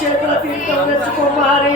చేతుల తీర్థం తెచ్చుకోమారి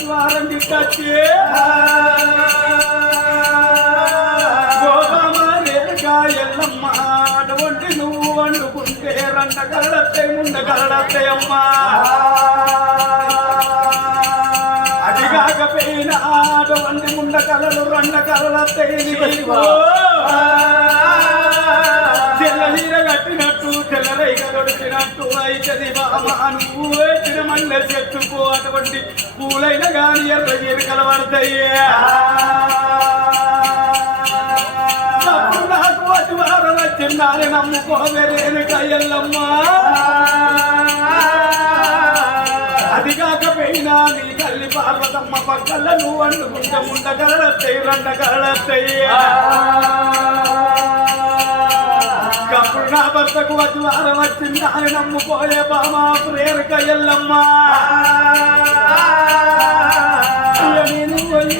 నాకు అటు వారం గిట్టచ్చే గోపమ్మ రేణుకా ఎల్లమ్మ అటువంటి నువ్వు వండుకుంటే రండ కలడత్తే ముండ కలడత్తే అమ్మా. కాకపోయినా అటువంటి ముండ కలలు రెండ వస్తాయి తెల్ల నీర కట్టినట్టు పిల్లలై రైగ కొడుతున్నట్టు అయితది బామా నువ్వు వేసిన మల్లె చెట్టుకో అటువంటి పూలైన గాని ఎర్ర ఎరుకలు పడతాయ్యా చిన్నారి నాకు అతి వారం వచ్చిందని నమ్ముకోవేరేను కయ్యల్లమ్మా అది కాకపోయినా నీ తల్లి పార్వతమ్మ పక్కల నువ్వు అండుకుంటే ముండ కలలత్తయ్యి రెండ కలలత్తయ్యి అప్పుడు నా భర్తకు వచ్చి వారం వచ్చింది అని నమ్ముకోయే బామా ప్రేరక ఎల్లమ్మా నేను పోయి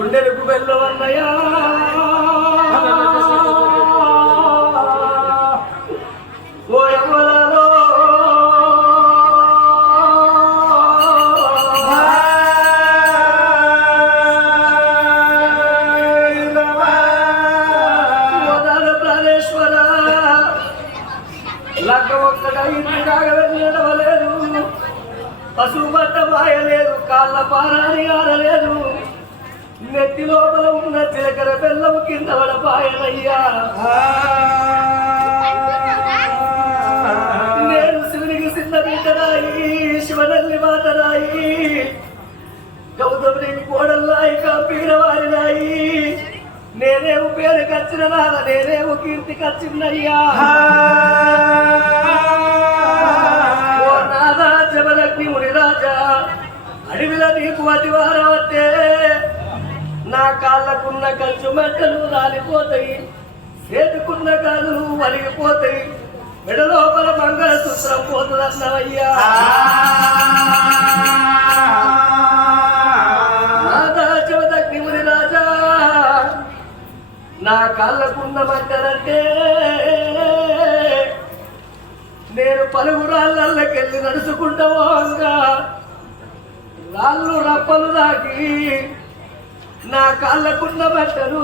గుండెలకు వెళ్ళవన్నయా ఓ ఎవరలో ఓదాల ప్రాణేశ్వర. లక్క ఒక్కడ ఇంటి దాకా వెళ్ళడవలేదు పశువు బట్ట మాయలేదు కాళ్ళ పారాని ఆరలేదు నెత్తి లోపల ఉన్న చిలకర బెల్లం కింద పడపాయనయ్యా నేను శివునికి సిద్ధ బిడ్డరాయి శివనల్లి మాతరాయి గౌతమునికి కోడల్లాయి కాపీరవారినాయి నేనేమో పేరు కచ్చిన నాద నేనేమో కీర్తి కచ్చిందయ్యా ఓ నాదా జబలగ్ని మునిరాజా అడవిలో నీకు అతివారం వస్తే కాళ్ళకున్న కంచు మెట్టలు రాలిపోతాయి చేతుకున్న కాళ్ళు వలిగిపోతాయి మెడ లోపల మంగళసూత్రం పోతుందన్నవయ్యా. నాదా జబలగ్ని మునిరాజా నా కాళ్ళకున్న మంటలంటే నేను పలుగు రాళ్ళకెళ్ళి నడుచుకుంటా రాళ్ళు రప్పలు దాకి నా కాళ్ళకున్న బట్టలు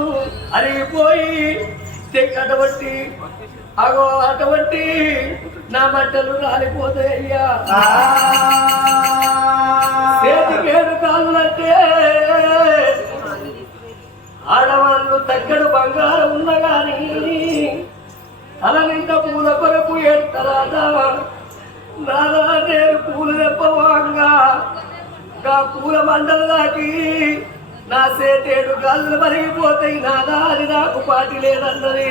అరిగిపోయి అటువంటి అగో అటువంటి నా బట్టలు రాలిపోతాయ్యా చేతికేడు కాళ్ళంటే ఆడవాళ్ళు తగ్గడు బంగారం ఉన్న గాని తల నిండా పూల కొరకు ఏడతారా నాదా నేను పూలు తెప్పవాంగా పూల మండల దాకి నా సేటేడు గాళ్ళు మరిగిపోతాయి నాదా అది నాకు పాటి లేదన్నది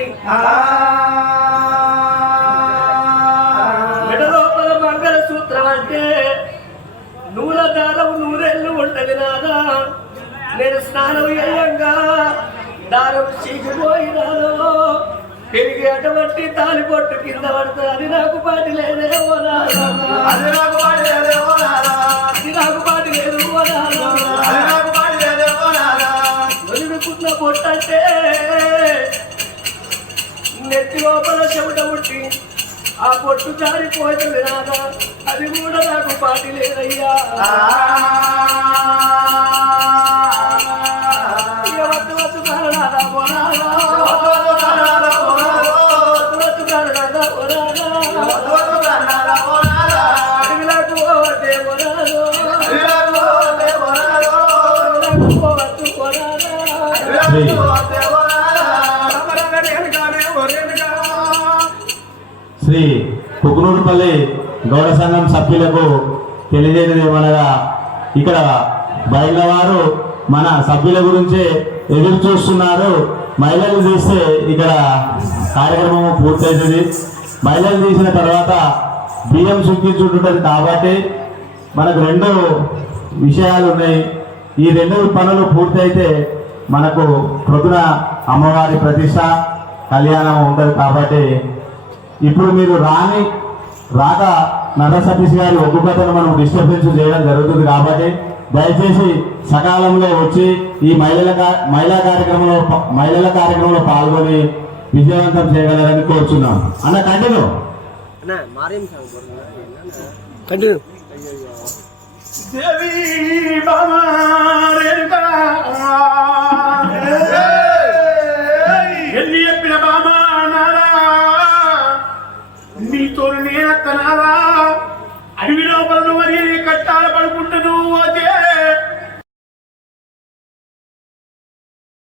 మెడ లోపల మంగళ సూత్రం అంటే నూనె దారం నూరెళ్ళు ఉంటది నాదా నేను స్నానం చేయంగా దారం చీకిపోయినాను పెరిగి అటువంటి తాలి పొట్టు కింద పడుతుంది అది నాకు పాటి లేదే ఓ నాదా. అది నాకు పాడి లేదే ఓ నాదా. అది నాకు పాటి లేదు నాదా. వదులుకున్న పొట్టంటే నెత్తి లోపల చెమట పుట్టి ఆ పొట్టు జారిపోయింది నాదా అది కూడా నాకు పాటి లేదయ్యా. వద్దు వద్దు వద్దు శ్రీ కుకునూరుపల్లి గౌడ సంఘం సభ్యులకు తెలియజేయడం ఏమనగా ఇక్కడ బయలువారు మన సభ్యుల గురించి ఎదురు చూస్తున్నారు. మహిళలు తీస్తే ఇక్కడ కార్యక్రమం పూర్తవుతుంది మహిళలు తీసిన తర్వాత బియ్యం సుక్కించుంటుంటుంది కాబట్టి మనకు రెండు విషయాలు ఉన్నాయి. ఈ రెండు పనులు పూర్తయితే మనకు ప్రొద్దున అమ్మవారి ప్రతిష్ట కళ్యాణం ఉంటుంది కాబట్టి ఇప్పుడు మీరు రాని రాక నర సతీష్ గారి ఒక్కొక్కతను మనం డిస్టర్బెన్స్ చేయడం జరుగుతుంది కాబట్టి దయచేసి సకాలంలో వచ్చి ఈ మహిళల మహిళా కార్యక్రమంలో మహిళల కార్యక్రమంలో పాల్గొని విజయవంతం చేయగలరని కోరుచున్నాం. అన్న కంటిన్యూ. కంటిన్యూ. దేవి